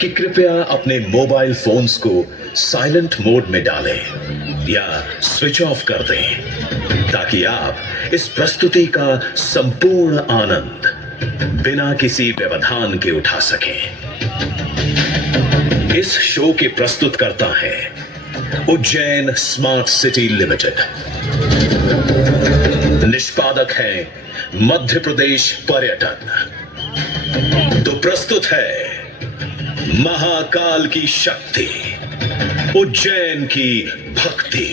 कि कृपया अपने मोबाइल फोन्स को साइलेंट मोड में डालें या स्विच ऑफ कर दें ताकि आप इस प्रस्तुति का संपूर्ण आनंद बिना किसी व्यवधान के उठा सकें। इस शो के प्रस्तुतकर्ता हैं उज्जैन स्मार्ट सिटी लिमिटेड। निष्पादक हैं मध्य प्रदेश पर्यटन। तो प्रस्तुत है महाकाल की शक्ति, उज्जैन की भक्ति।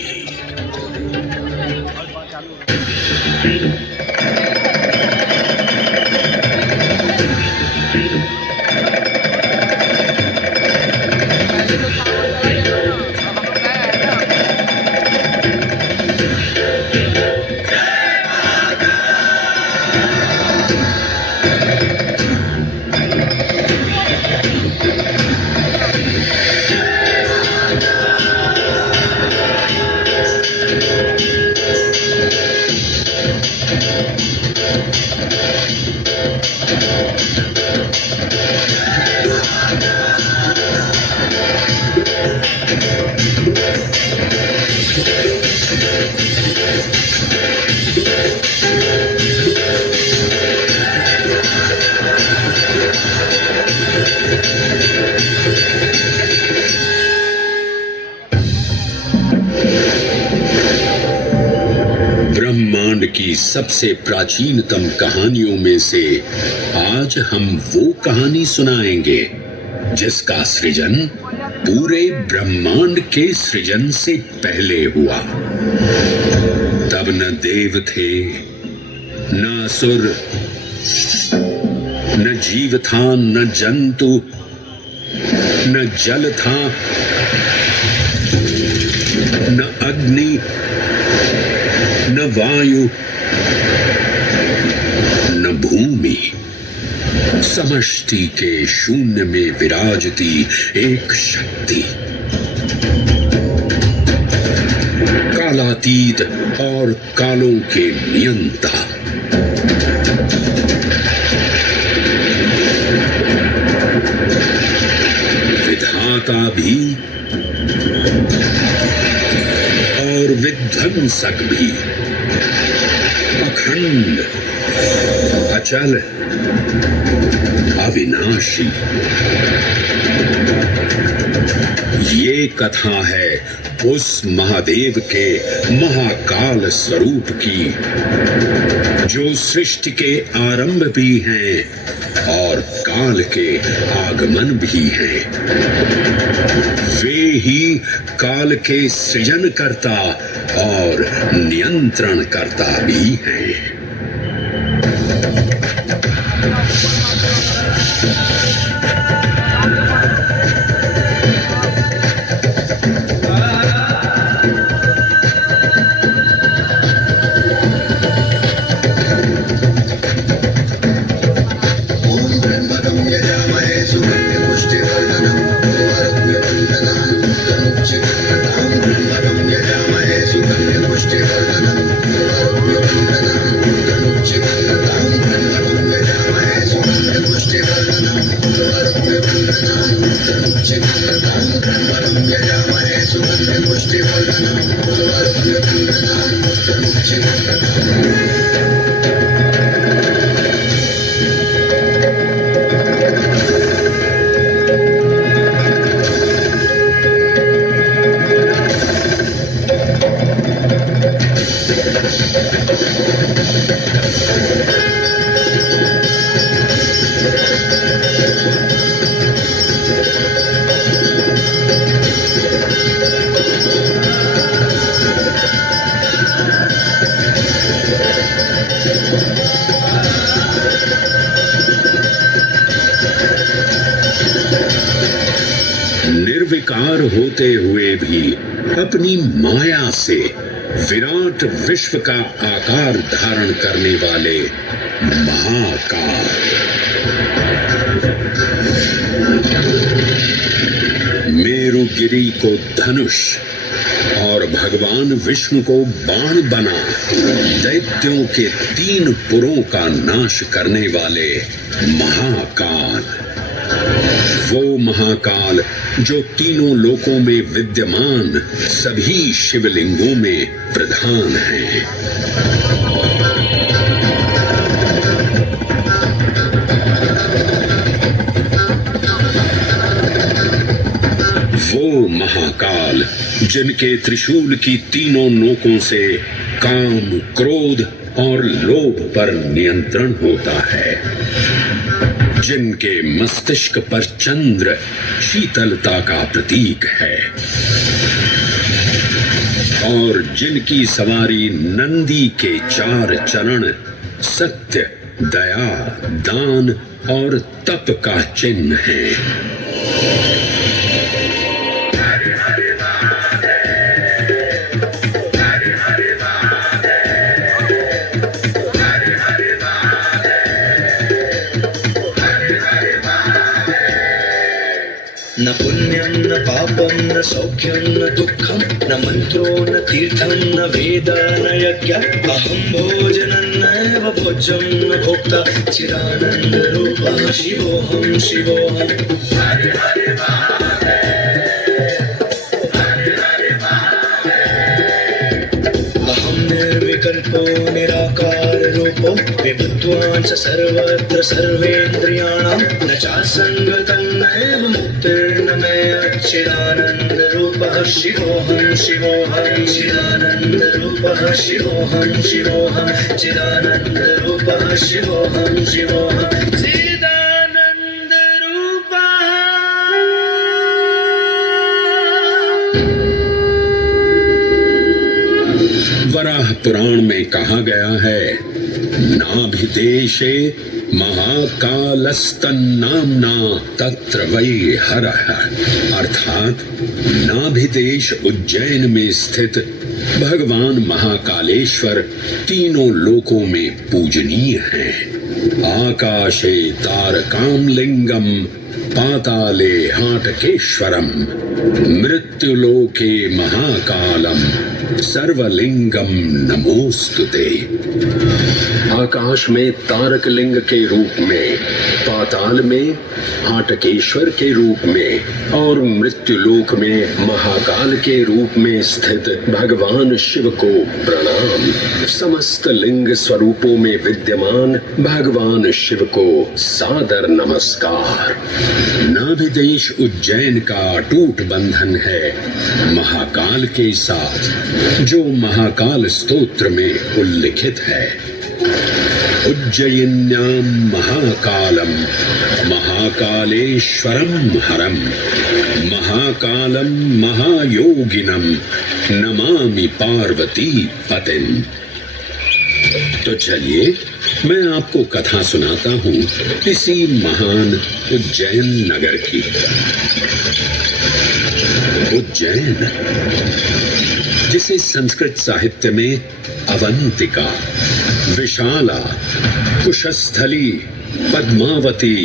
ब्रह्मांड की सबसे प्राचीनतम कहानियों में से आज हम वो कहानी सुनाएंगे जिसका सृजन पूरे ब्रह्मांड के सृजन से पहले हुआ। तब न देव थे, न असुर, न जीव था, न जंतु, न जल था, न अग्नि, न वायु, न भूमि। समष्टि के शून्य में विराजती एक शक्ति, कालातीत और कालों के नियंता। विधाता भी और विध्वंसक भी, अखंड, अचल, अविनाशी। ये कथा है उस महादेव के महाकाल स्वरूप की, जो सृष्टि के आरंभ भी हैं और काल के आगमन भी हैं। वे ही काल के सृजन करता और नियंत्रण करता भी हैं। निर्विकार होते हुए भी अपनी माया से विराट विश्व का आकार धारण करने वाले महाकाल। मेरुगिरी को धनुष और भगवान विष्णु को बाण बना दैत्यों के 3 पुरों का नाश करने वाले महाकाल। वो महाकाल जो तीनों लोकों में विद्यमान सभी शिवलिंगों में प्रधान है। वो महाकाल जिनके त्रिशूल की तीनों नोकों से काम, क्रोध और लोभ पर नियंत्रण होता है, जिनके मस्तिष्क पर चंद्र शीतलता का प्रतीक है और जिनकी सवारी नंदी के 4 चरण सत्य, दया, दान और तप का चिन्ह है। न पुण्यं न पापं न सौख्यं न दुःखं न मन्त्रो न तीर्थं न वेद न यज्ञ अहं भोजनं नैव भोज्यं न भोक्ता चिदानन्दरूपः शिवोऽहं शिवोऽहम्। निर्विकल्पो निराकार रूपो विभुत्वान् च सर्वत्र सर्वेन्द्रियाणां न चासङ्गतं नैव मुक्तिर्न मे चिदानन्दरूपः शिवोऽहं शिवोऽहं चिदानन्दरूपः शिवोऽहं शिवोऽहं चिदानन्दरूपः शिवोऽहं शिवोऽहं चिदानन्दरूपः। वराह पुराण में कहा गया है, नाभिदेशे महाकालस्तन्नाम्ना तत्र वै हरः, अर्थात नाभिदेश उज्जैन में स्थित भगवान महाकालेश्वर तीनों लोकों में पूजनीय हैं। आकाशे तारकामलिंगम पाताले हाटकेश्वरम मृत्युलोके महाकालम सर्वलिंगम नमोस्तुते। आकाश में तारक लिंग के रूप में, पाताल में हाटकेश्वर के रूप में और मृत्युलोक में महाकाल के रूप में स्थित भगवान शिव को प्रणाम। समस्त लिंग स्वरूपों में विद्यमान भगवान शिव को सादर नमस्कार। नाभिदेश उज्जैन का अटूट बंधन है महाकाल के साथ, जो महाकाल स्तोत्र में उल्लिखित है। उज्जयिन्यां महाकालम महाकालेश्वरम हरम महाकालम महायोगिनम नमामि पार्वती पतिम। तो चलिए मैं आपको कथा सुनाता हूँ इसी महान उज्जैन नगर की। उज्जैन, जिसे संस्कृत साहित्य में अवंतिका, विशाला, कुशस्थली, पद्मावती,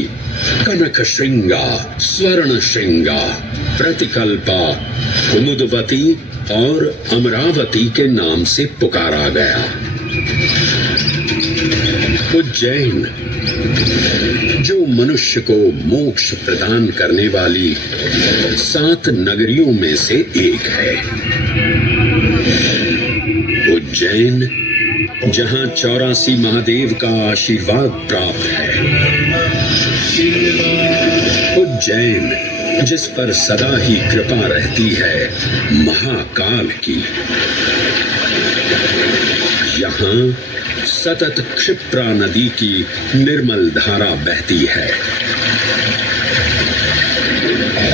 कनकश्रृंगा, स्वर्णश्रृंगा, प्रतिकल्पा, कुमुदवती और अमरावती के नाम से पुकारा गया। उज्जैन, जो मनुष्य को मोक्ष प्रदान करने वाली 7 नगरियों में से एक है। उज्जैन, जहां 84 महादेव का आशीर्वाद प्राप्त है। उज्जैन, जिस पर सदा ही कृपा रहती है महाकाल की। यहाँ सतत क्षिप्रा नदी की निर्मल धारा बहती है।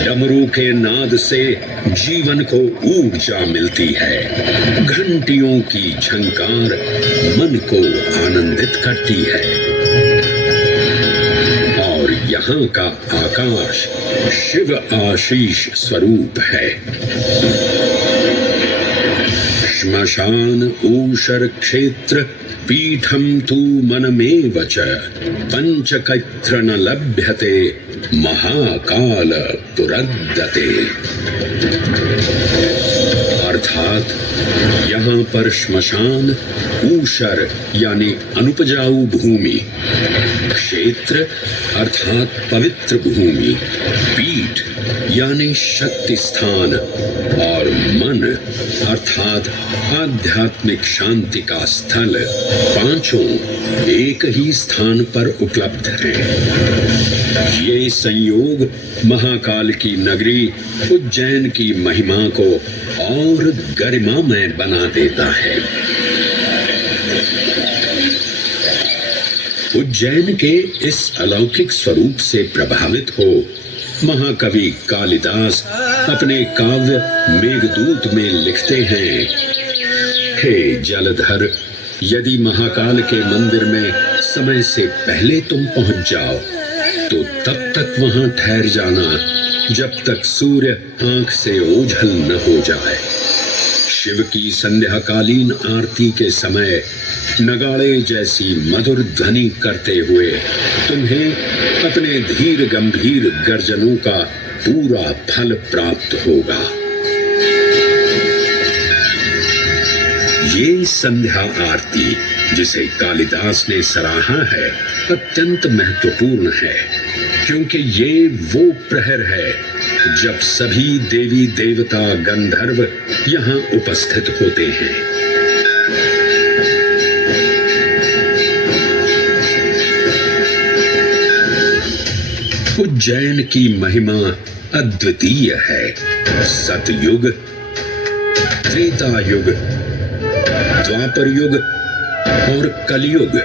डमरू के नाद से जीवन को ऊर्जा मिलती है। घंटियों की झंकार मन को आनंदित करती है। और यहाँ का आकाश शिव आशीष स्वरूप है। श्मशान ऊषर क्षेत्र पीठम तू मनमेव च पंचकैत्र न लभ्यते महाकाल पुरद्दते। अर्थात यहाँ पर श्मशान, ऊषर यानी अनुपजाऊ भूमि, क्षेत्र अर्थात पवित्र भूमि, पीठ यानी शक्ति स्थान और मन अर्थात आध्यात्मिक शांति का स्थल, पांचों एक ही स्थान पर उपलब्ध हैं। ये संयोग महाकाल की नगरी उज्जैन की महिमा को और गरिमामय बना देता है। उज्जैन के इस अलौकिक स्वरूप से प्रभावित हो महाकवि कालिदास अपने काव्य मेघदूत में लिखते हैं, हे जलधर, यदि महाकाल के मंदिर में समय से पहले तुम पहुंच जाओ तो तब तक वहां ठहर जाना जब तक सूर्य आंख से ओझल न हो जाए। शिव की संध्याकालीन आरती के समय नगाड़े जैसी मधुर ध्वनि करते हुए तुम्हें अपने धीर गंभीर गर्जनों का पूरा फल प्राप्त होगा। ये संध्या आरती जिसे कालिदास ने सराहा है अत्यंत महत्वपूर्ण है, क्योंकि ये वो प्रहर है जब सभी देवी देवता गंधर्व यहाँ उपस्थित होते हैं। उज्जैन की महिमा अद्वितीय है। सतयुग, त्रेता युग, द्वापर युग और कलयुग,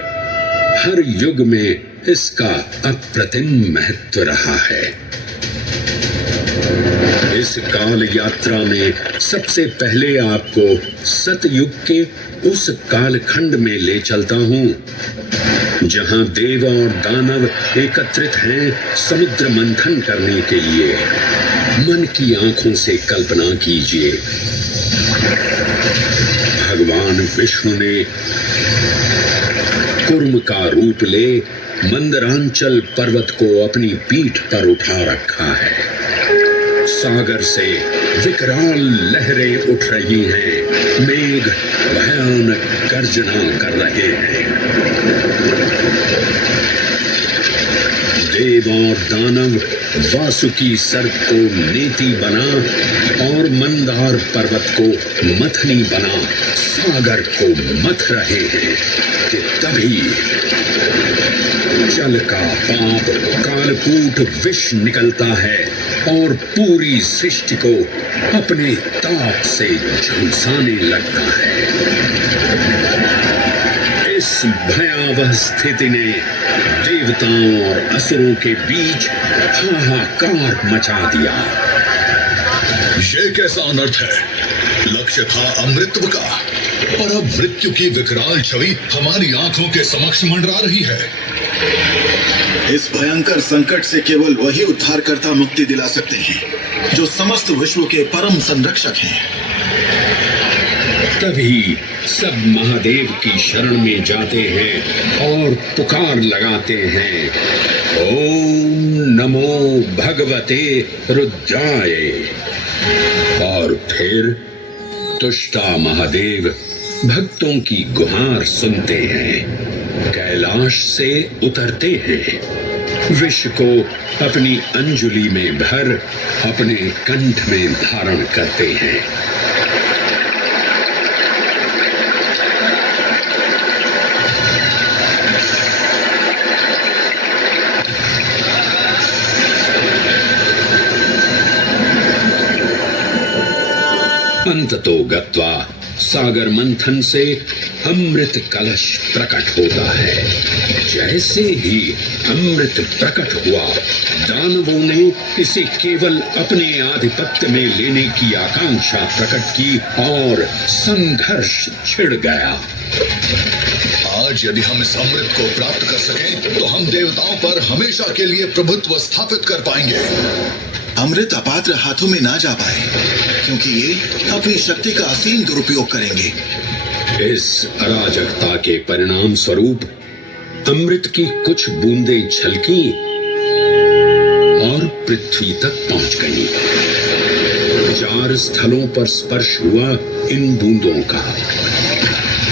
हर युग में इसका अप्रतिम महत्व रहा है। इस काल यात्रा में सबसे पहले आपको सतयुग के उस कालखंड में ले चलता हूं जहां देव और दानव एकत्रित हैं समुद्र मंथन करने के लिए। मन की आंखों से कल्पना कीजिए, भगवान विष्णु ने कुर्म का रूप ले मंदरांचल पर्वत को अपनी पीठ पर उठा रखा है। सागर से विकराल लहरें उठ रही हैं, मेघ भयानक गर्जना कर रहे हैं। देव और दानव वासुकी सर्प को नेति बना और मंदार पर्वत को मथनी बना सागर को मथ रहे हैं कि तभी जल का पाप कालकूट विष निकलता है और पूरी सृष्टि को अपने ताप से झुलसाने लगता है। इस भयावह स्थिति ने देवताओं और असुरों के बीच हाहाकार मचा दिया। ये कैसा अनर्थ है? लक्ष्य था अमृतत्व का, पर अब मृत्यु की विकराल छवि हमारी आंखों के समक्ष मंडरा रही है। इस भयंकर संकट से केवल वही उद्धारकर्ता मुक्ति दिला सकते हैं जो समस्त विश्व के परम संरक्षक हैं। तभी सब महादेव की शरण में जाते हैं और पुकार लगाते हैं, ओम नमो भगवते रुद्राय। और फिर तुष्टा महादेव भक्तों की गुहार सुनते हैं, कैलाश से उतरते हैं, विष को अपनी अंजुलि में भर अपने कंठ में धारण करते हैं। अंततो गत्वा सागर मंथन से अमृत कलश प्रकट होता है। जैसे ही अमृत प्रकट हुआ, दानवों ने इसे केवल अपने आधिपत्य में लेने की आकांक्षा प्रकट की और संघर्ष छिड़ गया। आज यदि हम इस अमृत को प्राप्त कर सकें, तो हम देवताओं पर हमेशा के लिए प्रभुत्व स्थापित कर पाएंगे। अमृत अपात्र हाथों में ना जा पाए, क्योंकि ये अपनी शक्ति का असीम दुरुपयोग करेंगे। इस अराजकता के परिणाम स्वरूप अमृत की कुछ बूंदें छलकी और पृथ्वी तक पहुंच गई। 4 स्थलों पर स्पर्श हुआ इन बूंदों का।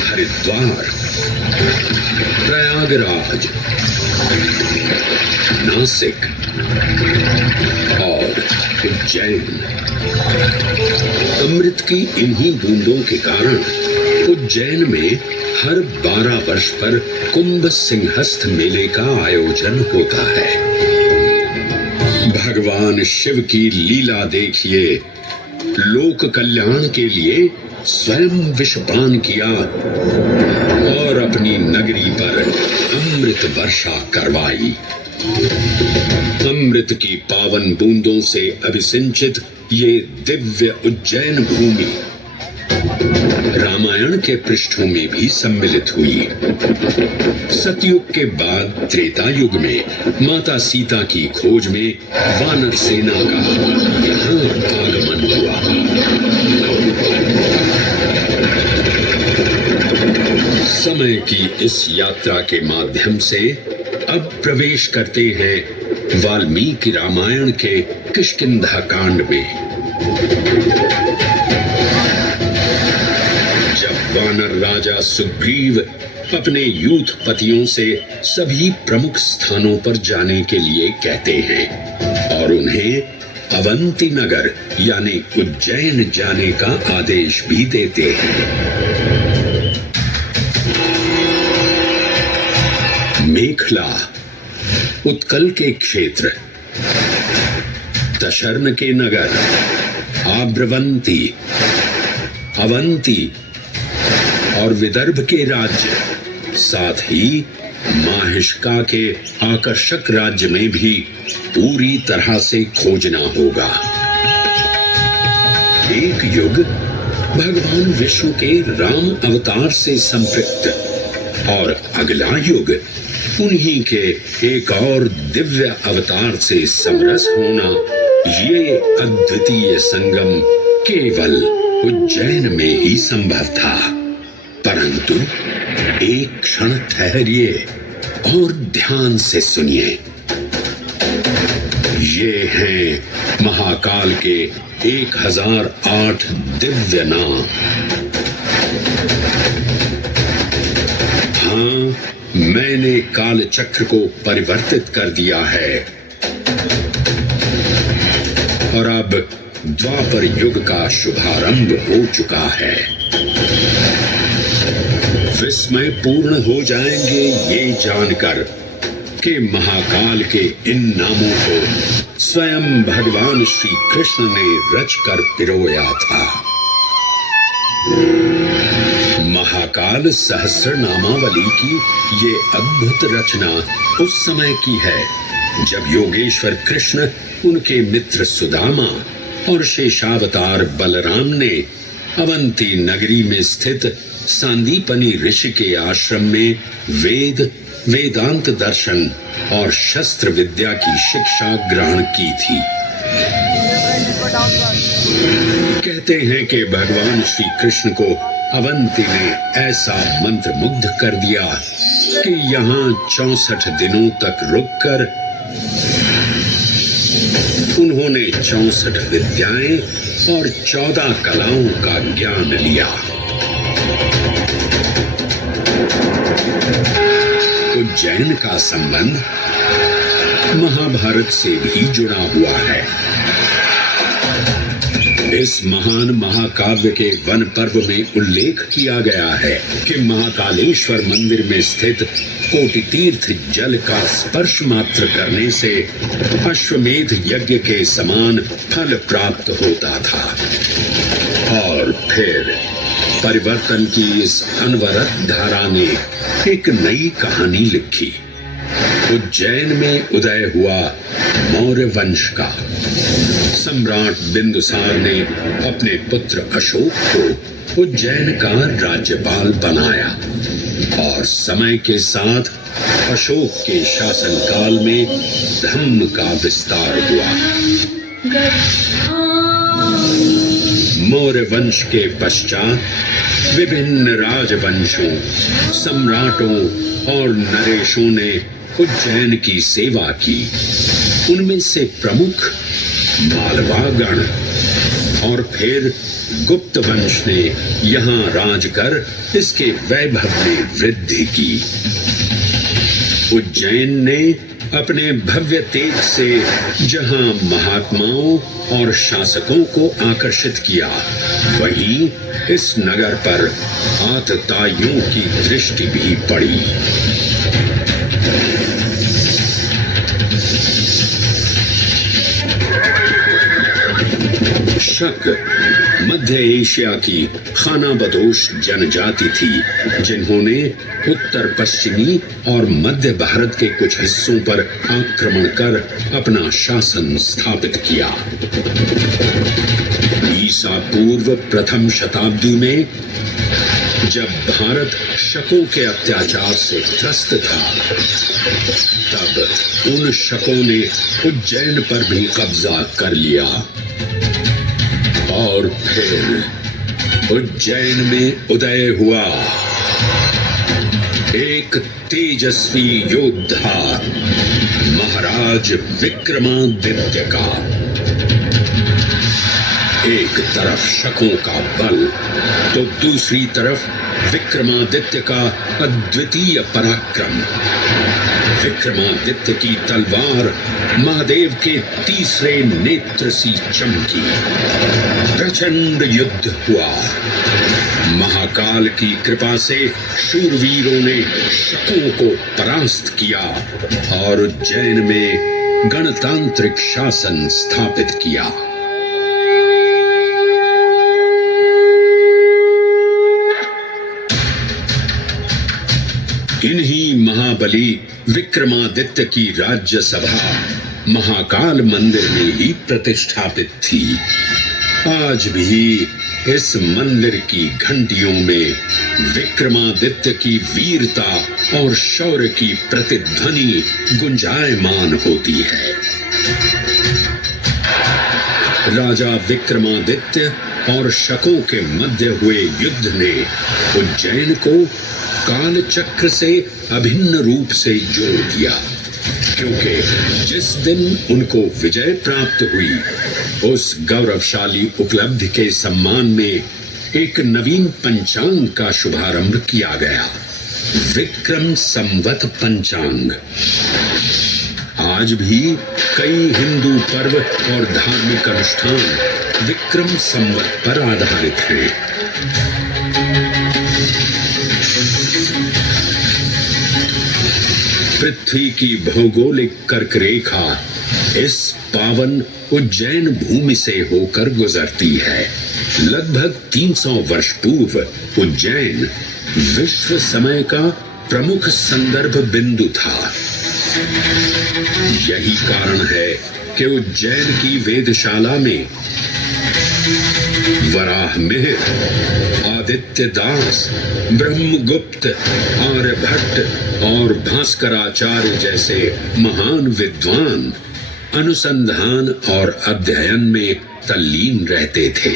हरिद्वार, प्रयागराज, नासिक और उज्जैन। अमृत की इन्हीं बूंदों के कारण उज्जैन में हर 12 वर्ष पर कुंभ सिंहस्थ मेले का आयोजन होता है। भगवान शिव की लीला देखिए, लोक कल्याण के लिए स्वयं विषपान किया और अपनी नगरी पर अमृत वर्षा करवाई। अमृत की पावन बूंदों से अभिसिंचित ये दिव्य उज्जैन भूमि रामायण के पृष्ठों में भी सम्मिलित हुई। सतयुग के बाद त्रेता युग में माता सीता की खोज में वानर सेना का यहाँ आगमन हुआ। समय की इस यात्रा के माध्यम से अब प्रवेश करते हैं वाल्मीकि रामायण के किष्किंधा कांड में। जब वानर राजा सुग्रीव अपने यूथपतियों से सभी प्रमुख स्थानों पर जाने के लिए कहते हैं और उन्हें अवंती नगर यानी उज्जैन जाने का आदेश भी देते हैं। मेखला, उत्कल के क्षेत्र, दशर्न के नगर, आब्रवंती, अवंती और विदर्भ के राज्य, साथ ही माहिष्का के आकर्षक राज्य में भी पूरी तरह से खोजना होगा। एक युग भगवान विष्णु के राम अवतार से संपृक्त और अगला युग उन्हीं के एक और दिव्य अवतार से समरस होना, ये अद्वितीय संगम केवल उज्जैन में ही संभव था। परंतु एक क्षण ठहरिए और ध्यान से सुनिए। ये हैं महाकाल के 1008 दिव्य नाम। हाँ, मैंने काल चक्र को परिवर्तित कर दिया है और अब द्वापर युग का शुभारंभ हो चुका है। विस्मय पूर्ण हो जाएंगे ये जानकर कि महाकाल के इन नामों को स्वयं भगवान श्री कृष्ण ने रचकर पिरोया था। महाकाल सहस्र नामावली की ये अद्भुत रचना उस समय की है जब योगेश्वर कृष्ण, उनके मित्र सुदामा और शेषावतार बलराम ने अवंती नगरी में स्थित सांदीपनी ऋषि के आश्रम में वेदांत दर्शन और शस्त्र विद्या की शिक्षा ग्रहण की थी। कहते हैं कि भगवान श्री कृष्ण को अवंती ने ऐसा मंत्र मुग्ध कर दिया कि यहाँ 64 दिनों तक रुककर उन्होंने 64 विद्याएं और 14 कलाओं का ज्ञान लिया। उज्जैन का संबंध महाभारत से भी जुड़ा हुआ है। इस महान महाकाव्य के वन पर्व में उल्लेख किया गया है कि महाकालेश्वर मंदिर में स्थित कोटि तीर्थ जल का स्पर्श मात्र करने से अश्वमेध यज्ञ के समान फल प्राप्त होता था। और फिर परिवर्तन की इस अनवरत धारा ने एक नई कहानी लिखी। उज्जैन में उदय हुआ मौर्य वंश का। सम्राट बिंदुसार ने अपने पुत्र अशोक को उज्जैन का राज्यपाल बनाया और समय के साथ अशोक के शासनकाल में धम्म का विस्तार हुआ। मौर्य वंश के पश्चात विभिन्न राजवंशों, सम्राटों और नरेशों ने उज्जैन की सेवा की। उनमें से प्रमुख मालवागण और फिर गुप्त वंश ने यहाँ राज कर इसके वैभव में वृद्धि की। उज्जैन ने अपने भव्य तेज से जहां महात्माओं और शासकों को आकर्षित किया, वहीं इस नगर पर आतताइयों की दृष्टि भी पड़ी। शक मध्य एशिया की खानाबदोश जनजाति थी, जिन्होंने उत्तर पश्चिमी और मध्य भारत के कुछ हिस्सों पर आक्रमण कर अपना शासन स्थापित किया। ईसा पूर्व प्रथम शताब्दी में जब भारत शकों के अत्याचार से त्रस्त था, तब उन शकों ने उज्जैन पर भी कब्जा कर लिया और फिर उज्जैन में उदय हुआ एक तेजस्वी योद्धा, महाराज विक्रमादित्य का। एक तरफ शकों का बल तो दूसरी तरफ विक्रमादित्य का अद्वितीय पराक्रम। विक्रमादित्य की तलवार महादेव के तीसरे नेत्र सी चमकी। प्रचंड युद्ध हुआ। महाकाल की कृपा से शूरवीरों ने शकों को परास्त किया और उज्जैन में गणतांत्रिक शासन स्थापित किया। इन्हीं महाबली विक्रमादित्य की राज्यसभा महाकाल मंदिर में ही प्रतिष्ठापित थी। आज भी इस मंदिर की घंटियों में विक्रमादित्य की वीरता और शौर्य की प्रतिध्वनि गुंजायमान होती है। राजा विक्रमादित्य और शकों के मध्य हुए युद्ध ने उज्जैन को काल चक्र से अभिन्न रूप से जोड़ दिया, क्योंकि जिस दिन उनको विजय प्राप्त हुई, उस गौरवशाली उपलब्धि के सम्मान में एक नवीन पंचांग का शुभारंभ किया गया, विक्रम संवत पंचांग। आज भी कई हिंदू पर्व और धार्मिक अनुष्ठान विक्रम संवत पर आधारित हैं। पृथ्वी की भौगोलिक कर्क रेखा इस पावन उज्जैन भूमि से होकर गुजरती है। लगभग 300 वर्ष पूर्व उज्जैन विश्व समय का प्रमुख संदर्भ बिंदु था। यही कारण है कि उज्जैन की वेदशाला में वराहमिहिर, आदित्य दास, ब्रह्मगुप्त, आर्यभट्ट और भास्कराचार्य जैसे महान विद्वान अनुसंधान और अध्ययन में तल्लीन रहते थे।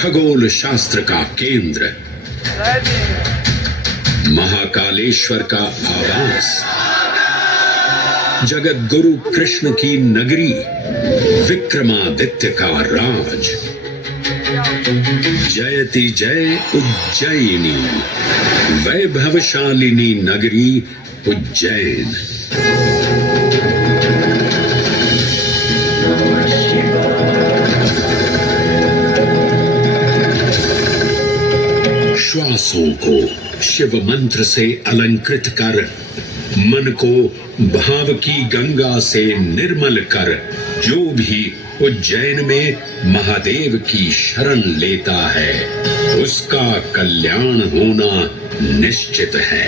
खगोल शास्त्र का केंद्र, महाकालेश्वर का आवास, जगत गुरु कृष्ण की नगरी, विक्रमादित्य का राज। जयति जय उज्जैनी, वैभवशालिनी नगरी उज्जैन। श्वासों को शिव मंत्र से अलंकृत कर, मन को भाव की गंगा से निर्मल कर, जो भी उज्जैन में महादेव की शरण लेता है, उसका कल्याण होना निश्चित है।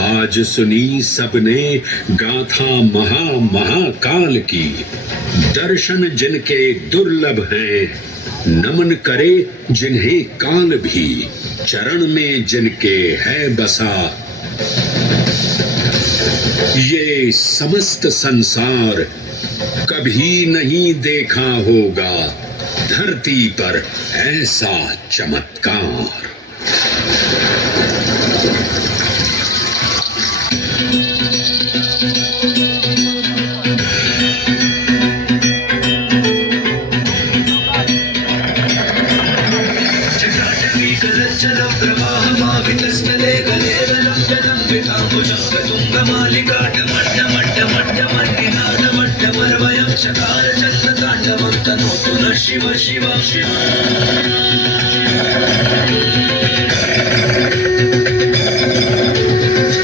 आज सुनी सबने गाथा महाकाल की, दर्शन जिनके दुर्लभ हैं, नमन करे जिन्हें काल भी, चरण में जिनके है बसा। ये समस्त संसार कभी नहीं देखा होगा धरती पर ऐसा चमत्कार। चकार चक्र तांडवं तनोतु न शिव शिव शिव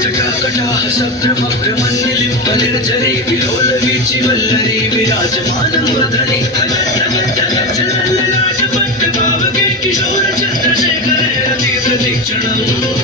जटाकटाह सभ्रमभ्रमन्निलिम्ब निर्झरे विलोलवीचि वल्लरी विराजमान मूर्धनि राजपट्टभावके किशोर चन्द्रशेखरे रति प्रतीक्षणम्